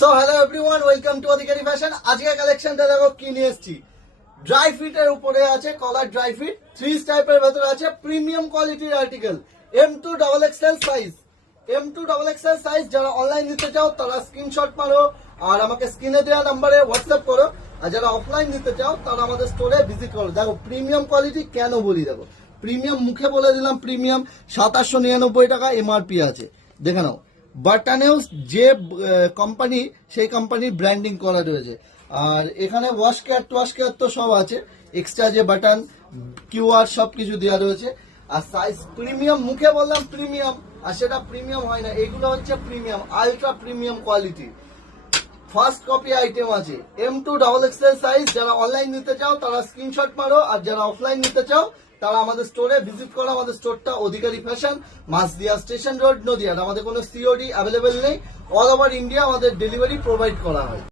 So hello everyone, welcome to Adhikari fashion. আজকে কালেকশনটা দেখো কি নিয়ে এসেছি। ড্রাই ফিটের উপরে আছে কলার ড্রাই ফিট, 3 টাইপের ভেতরে আছে প্রিমিয়াম কোয়ালিটির article. M2XXL size, M2XXL size. যারা অনলাইন নিতে চাও তারা স্ক্রিনশট মারো আর আমাকে স্ক্রিনে দেওয়া নাম্বারে হোয়াটসঅ্যাপ করো। আর যারা অফলাইন নিতে চাও তারা আমাদের স্টোরে ভিজিট করো। দেখো প্রিমিয়াম কোয়ালিটি কেন বলি, দেখো প্রিমিয়াম মুখে বলে দিলাম প্রিমিয়াম। 2799 টাকা এমআরপি আছে, দেখে নাও। বাটানেও যে কোম্পানি সেই কোম্পানির ব্র্যান্ডিং করা রয়েছে। আর এখানে ওয়াশ কেয়ার তো সব আছে, এক্সট্রা যে বাটন কিউআর সব কিছু দেওয়া রয়েছে। আর সাইজ প্রিমিয়াম, মুখে বললাম প্রিমিয়াম আর সেটা প্রিমিয়াম হয় না, এগুলো হচ্ছে premium, ultra premium quality. First copy item আছে M2XXL সাইজ। যারা অনলাইন নিতে চাও তারা স্ক্রিনশট মারো আর যারা অফলাইন নিতে চাও তারা আমাদের স্টোরে ভিজিট করো। আমাদের স্টোরটা অধিকারী ফ্যাশন, মাসদিয়া স্টেশন রোড, নদিয়া। আমাদের কোনো সিওডি অ্যাভেলেবেল নেই, অল ওভার ইন্ডিয়া আমাদের ডেলিভারি প্রোভাইড করা হয়।